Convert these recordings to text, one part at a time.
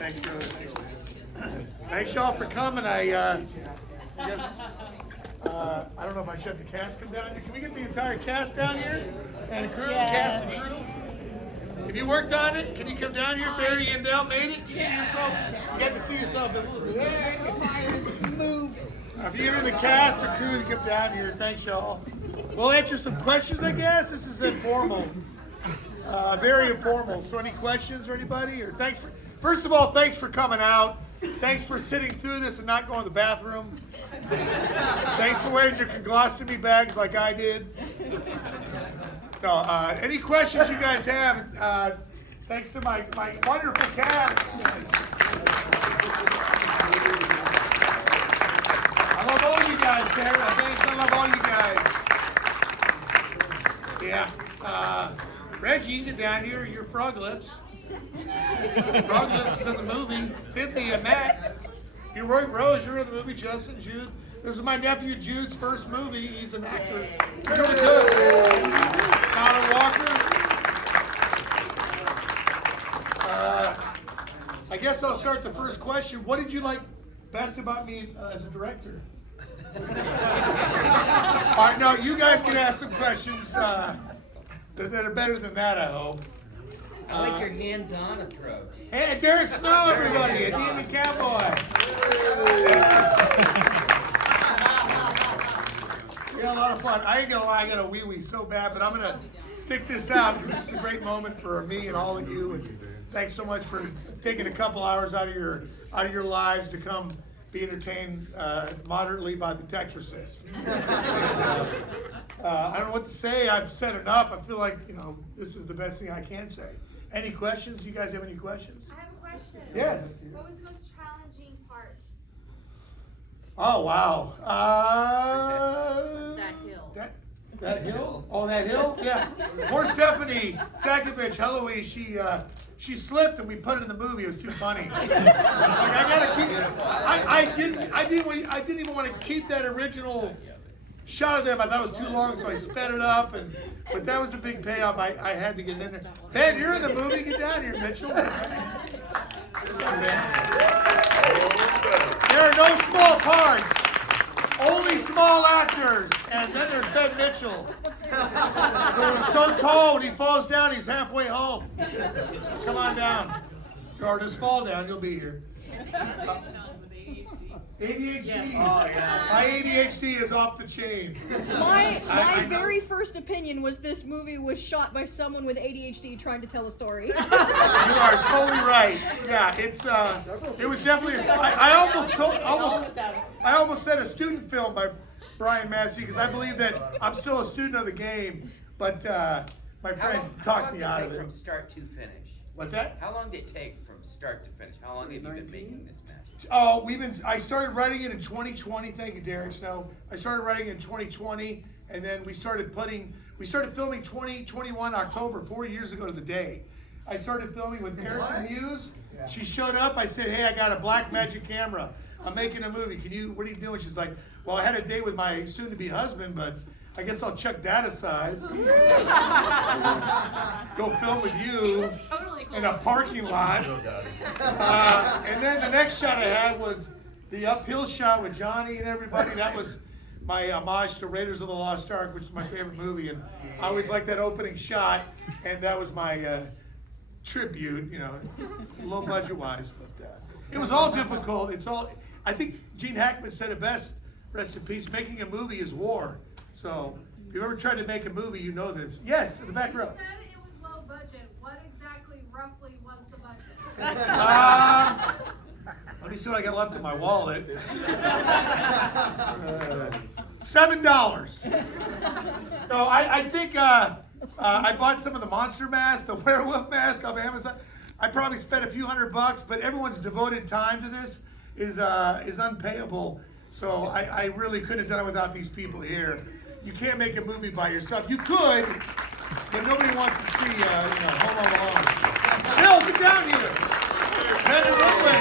Thanks, Joe. Thanks, y'all, for coming. I guess, I don't know if I should have the cast come down here. Can we get the entire cast down here? And the crew, Yes. cast and crew? If you worked on it, can you come down here? Barry and Dell made it? You got to see yourself in a little bit. If you're in the cast or crew, come down here. Thanks, y'all. We'll answer some questions, I guess. This is informal. Very informal. So any questions or anybody? Or first of all, thanks for coming out. Thanks for sitting through this and not going to the bathroom. Thanks for wearing your colostomy bags like I did. No, any questions you guys have, thanks to my wonderful cast. I love all you guys, Sarah. Thanks, I love all you guys. Yeah. Reggie, you can get down here. You're Frog Lips. Frog Lips is in the movie. Cynthia, Matt. You're Roy Rose. You're in the movie. Justin, Jude. This is my nephew Jude's first movie. He's an actor. He's really good. Connor Walker. I guess I'll start the first question. What did you like best about me as a director? All right, now you guys can ask some questions that are better than that, I hope. I like your hands-on approach. Hey, Derek Snow, everybody, a Demon Cowboy. Yeah, a lot of fun. I ain't gonna lie, I got a wee-wee so bad, but I'm gonna stick this out. This is a great moment for me and all of you. And thanks so much for taking a couple hours out of your lives to come be entertained moderately by the Texorcist. I don't know what to say. I've said enough. I feel like, this is the best thing I can say. Any questions? You guys have any questions? I have a question. Yes. What was the most challenging part? Oh, wow. That hill. That hill? Oh, that hill? Yeah. Poor Stephanie Sakovich, Heloise, she slipped and we put it in the movie. It was too funny. Like, I gotta keep it. I didn't even want to keep that original shot of them. I thought it was too long, so I sped it up. But that was a big payoff. I had to get in there. Ben, you're in the movie. Get down here, Mitchell. There are no small parts. Only small actors. And then there's Ben Mitchell. Who is so tall when he falls down, he's halfway home. Come on down. Or just fall down, you'll be here. ADHD. Yes. Oh, yeah. My ADHD is off the chain. My very first opinion was this movie was shot by someone with ADHD trying to tell a story. You are totally right. Yeah, it was definitely. I almost said a student film by Brian Massey because I believe that I'm still a student of the game, but my friend talked me out of it. From start to finish. What's that? How long did it take from start to finish? How long have you been making this match? Oh, I started writing it in 2020. Thank you, Derek Snow. I started writing it in 2020, and then we started filming 2021 October, 4 years ago to the day. I started filming with Erica Muse. Yeah. She showed up. I said, hey, I got a black magic camera. I'm making a movie. What are you doing? She's like, well, I had a date with my soon-to-be husband, but I guess I'll chuck that aside. Go film with you Totally cool. in a parking lot. And then the next shot I had was the uphill shot with Johnny and everybody. That was my homage to Raiders of the Lost Ark, which is my favorite movie. And I always liked that opening shot. And that was my tribute, low budget wise. But it was all difficult. I think Gene Hackman said it best, rest in peace, making a movie is war. So, if you've ever tried to make a movie, you know this. Yes, in the back row. You said it was low budget. What exactly, roughly, was the budget? Let me see what I got left in my wallet. $7. No, I think I bought some of the monster masks, the werewolf mask off Amazon. I probably spent a few $100, but everyone's devoted time to this is unpayable. So I really couldn't have done it without these people here. You can't make a movie by yourself. You could, but nobody wants to see Home Alone. Bill, get down here. Ben and Ludwig.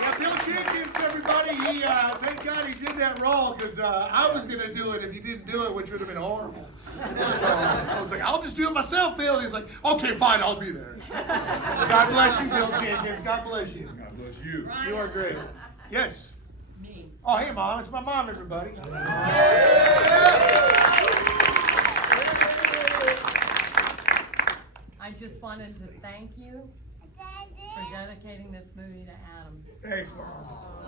Yeah, Bill Jenkins, everybody. Thank God he did that role because I was going to do it if you didn't do it. which would have been horrible. So I was like, I'll just do it myself, Bill. And he's like, okay, fine, I'll be there. God bless you, Bill Jenkins. God bless you. God bless you. You are great. Yes. Me. Oh, hey, Mom. It's my mom, everybody. I just wanted to thank you for dedicating this movie to Adam Thanks, Mom.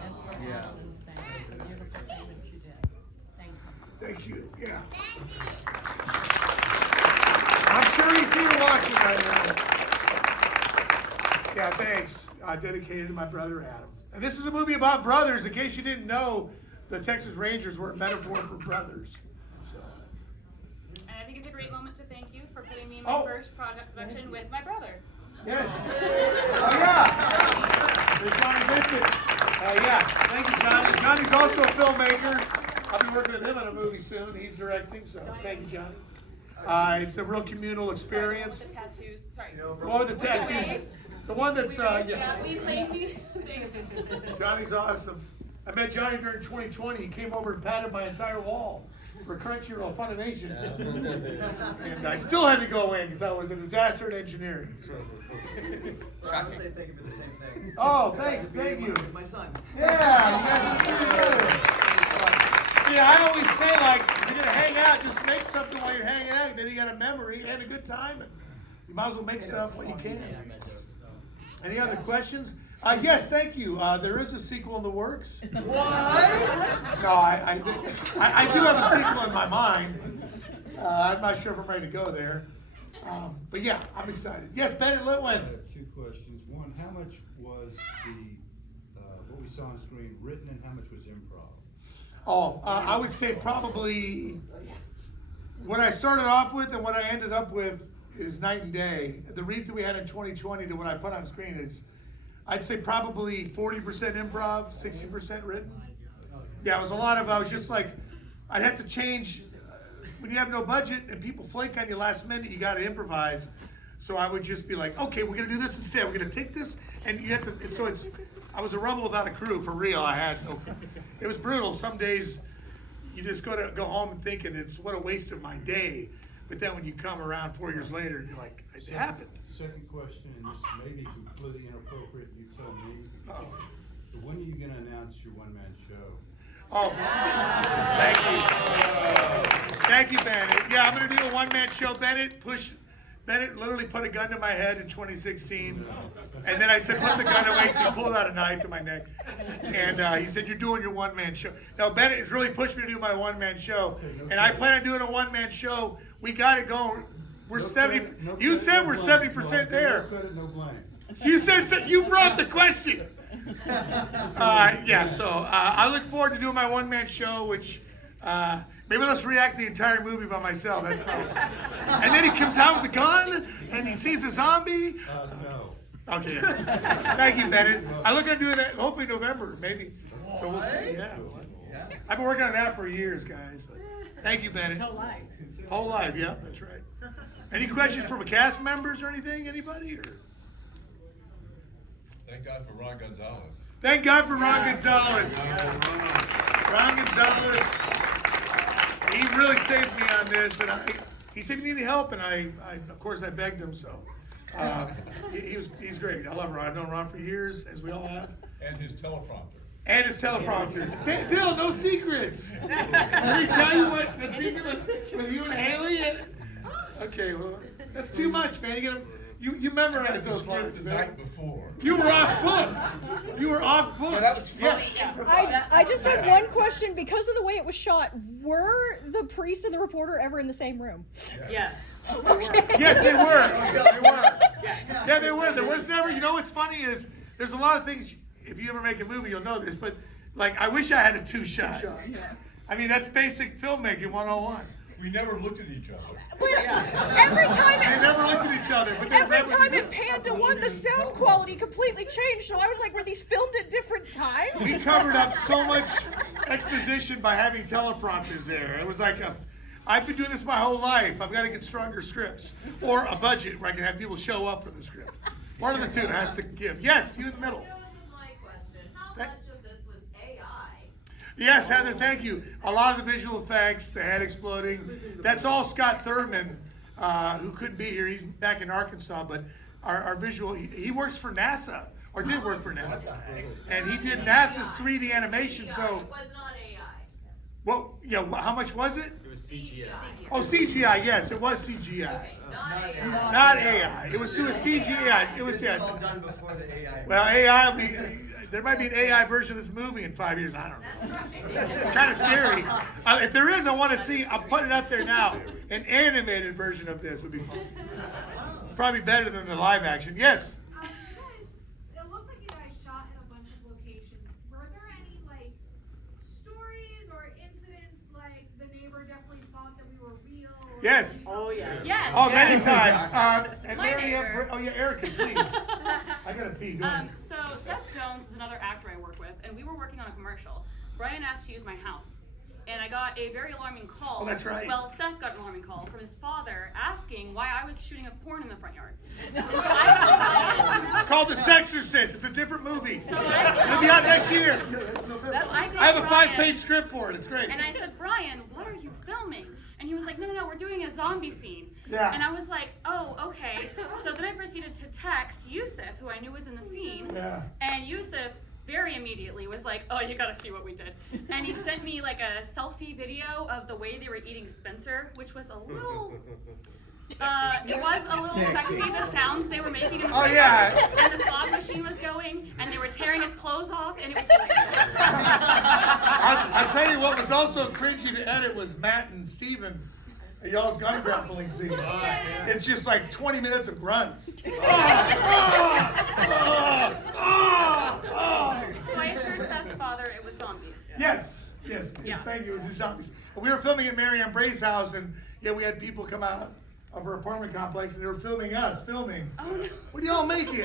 and for Adam and Sam. It's a beautiful thing that you did. Thank you. Thank you. Yeah. I'm sure he's here watching right now. Yeah, thanks. Dedicated to my brother Adam. And this is a movie about brothers. In case you didn't know, the Texas Rangers were a metaphor for brothers. So. And I think it's a great moment to thank you for putting me in my first production with my brother. Yes. Oh yeah. There's Johnny Vincent. Yeah. Thank you, Johnny. Johnny's also a filmmaker. I'll be working with him on a movie soon. He's directing, so thank you, Johnny. It's a real communal experience. With the tattoos. Sorry. Oh, the tattoo. The one that's, Yeah, we played me. Johnny's awesome. I met Johnny during 2020. He came over and patted my entire wall for Crunchyroll Funimation. And I still had to go in because I was a disaster at engineering. So. I would say thank you for the same thing. Oh, thanks. Thank you. With my son. Yeah, you guys are pretty good. See, I always say, like, if you're going to hang out, just make something while you're hanging out. Then you got a memory and a good time. And you might as well make stuff while you can. Any other questions? Yes, thank you. There is a sequel in the works. What? No, I do have a sequel in my mind. I'm not sure if I'm ready to go there. But yeah, I'm excited. Yes, Bennett Litwin. I have two questions. One, how much was the what we saw on screen written, and how much was improv? Oh, I would say probably what I started off with and what I ended up with is night and day. The read that we had in 2020 to what I put on screen is, I'd say probably 40% improv, 60% written. Yeah, it was a lot of, I was just like, I'd have to change. When you have no budget and people flake on you last minute, you gotta improvise. So I would just be like, okay, we're gonna do this instead. We're gonna take this, and you have to, and so it's, I was a rebel without a crew, for real. I had no, it was brutal. Some days you just go home and thinking it's what a waste of my day. But then when you come around 4 years later, you're like, it happened. Second question, and this may be completely inappropriate, you tell me. Oh. But when are you gonna announce your one-man show? Oh, thank you. Thank you, Bennett. Yeah, I'm gonna do a one-man show. Bennett literally put a gun to my head in 2016. And then I said, put the gun away, so he pulled out a knife to my neck. And he said, you're doing your one-man show. Now, Bennett has really pushed me to do my one-man show. And I plan on doing a one-man show. We got it going. We're 70, you said we're 70% there. No credit, no blame. You said, you brought the question. Yeah, so I look forward to doing my one-man show, which maybe let's react the entire movie by myself. That's probably. And then he comes out with a gun and he sees a zombie. No. Okay. Yeah. Thank you, Bennett. I look at doing that hopefully November, maybe. So we'll see. Yeah. I've been working on that for years, guys. But thank you, Bennett. Whole life. Whole life. Yeah, that's right. Any questions from cast members or anything? Anybody? Or? Thank God for Ron Gonzalez. Thank God for Ron Gonzalez. Ron Gonzalez, he really saved me on this, and he said he needed help, and I of course I begged him. So he's great. I love Ron. I've known Ron for years, as we all have. And his teleprompter. And his teleprompter. Bill, no secrets. Let me tell you what the secret with you and Haley. Okay, well that's too much, man. You memorized those words, the man. night before. You were off book. You were off book. So that was fully Yeah. improvised. I just have one question. Because of the way it was shot, were the priest and the reporter ever in the same room? Yes. Yes, they were. They were. Yeah, they were. There was never. You know what's funny is there's a lot of things. If you ever make a movie, you'll know this. But like, I wish I had a two-shot. I mean, that's basic filmmaking 101. We never looked at each other. Every time They never looked at each other. But they every never time did. it panned to one, the sound quality completely changed. So I was like, were these filmed at different times? We covered up so much exposition by having teleprompters there. It was like I've been doing this my whole life. I've got to get stronger scripts or a budget where I can have people show up for the script. One of the two has to give. Yes, you in the middle. That was my question. How That- much of this was AI? Yes, Heather, thank you. A lot of the visual effects, the head exploding, that's all Scott Thurman, who couldn't be here. He's back in Arkansas, but our visual, he works for NASA, or did work for NASA. And he did NASA's 3D animation, so. It was not AI. Well, yeah, how much was it? It was CGI. Oh, CGI, yes, it was CGI. Not AI. Not AI. It was through a CGI. It was, This yeah. is all done before the AI. Well, AI will be, there might be an AI version of this movie in 5 years. I don't know. It's kind of scary. If there is, I want to see. I'm putting it up there now. An animated version of this would be fun. Probably better than the live action. Yes. You guys, it looks like you guys shot in a bunch of locations. Were there any like stories or incidents like the neighbor definitely thought that we were real? Or Yes. Oh yeah. Yes. Oh, many yes. times. And My Mary, neighbor. oh yeah, Erica, please. I gotta pee. Go ahead. So Seth Jones is another actor I work with, and we were working on a commercial. Brian asked to use my house, and I got a very alarming call. Oh, that's right. Well, Seth got an alarming call from his father asking why I was shooting a porn in the front yard. It's called The Texorcist. It's a different movie. So It'll be out next year. I have a Brian, 5-page script for it. It's great. And I said, Brian, what are you filming? And he was like, no, we're doing a zombie scene. Yeah. And I was like, oh, okay. So then I proceeded to text Yusuf, who I knew was in the scene. Yeah. And Yusuf very immediately was like, oh, you gotta see what we did. And he sent me like a selfie video of the way they were eating Spencer, which was a little, it was a little sexy, the sounds they were making in the Oh, yeah. and the fog machine was going, and they were tearing his clothes off, and it was hilarious. I'll tell you what was also cringy to edit was Matt and Steven. Y'all's gun grappling scene. It's just like 20 minutes of grunts. So I assured Seth's father it was zombies. Yes, Yeah. thank you. It was the zombies. We were filming at Mary Ann Bray's house, and yeah, we had people come out of her apartment complex, and they were filming us. Oh no. What are y'all making?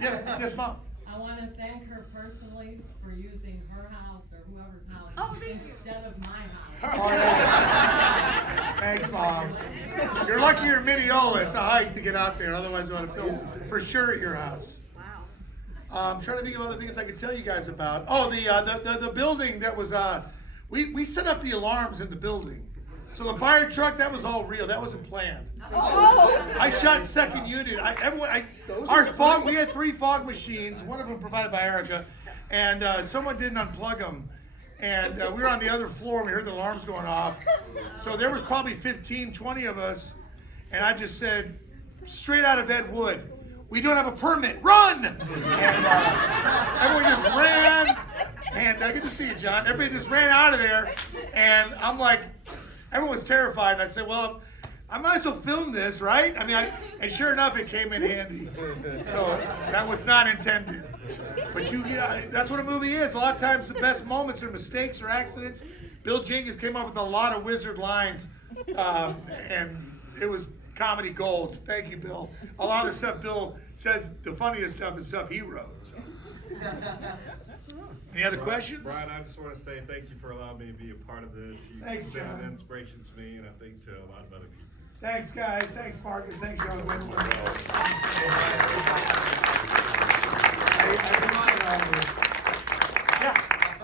Yes, Mom. I want to thank her personally for using her house or whoever's house Oh, thank you. instead of my house. Oh, yeah. Thanks, Mom. You're lucky you're in Mineola. It's a hike to get out there. Otherwise, I would have filmed for sure at your house. I'm trying to think of other things I could tell you guys about. Oh, the building that was we set up the alarms in the building. So the fire truck, that was all real. That wasn't planned. Oh. I shot second unit. We had 3 fog machines. One of them provided by Erica, and someone didn't unplug them. And we were on the other floor, and we heard the alarms going off. So there was probably 15, 20 of us, and I just said, straight out of Ed Wood, we don't have a permit, run! And everyone just ran, and good to see you, John. Everybody just ran out of there, and I'm like, everyone was terrified, and I said, well, I might as well film this, right? I mean, and sure enough, it came in handy. So that was not intended. But that's what a movie is. A lot of times the best moments are mistakes or accidents. Bill Jenkins came up with a lot of wizard lines, and it was comedy gold. Thank you, Bill. A lot of the stuff Bill says, the funniest stuff is stuff he wrote. So. Any other questions? Brian, I just want to say thank you for allowing me to be a part of this. You've Thanks, been John. an inspiration to me, and I think to a lot of other people. Thanks, guys. Thanks, Marcus. Thanks, John. Yeah.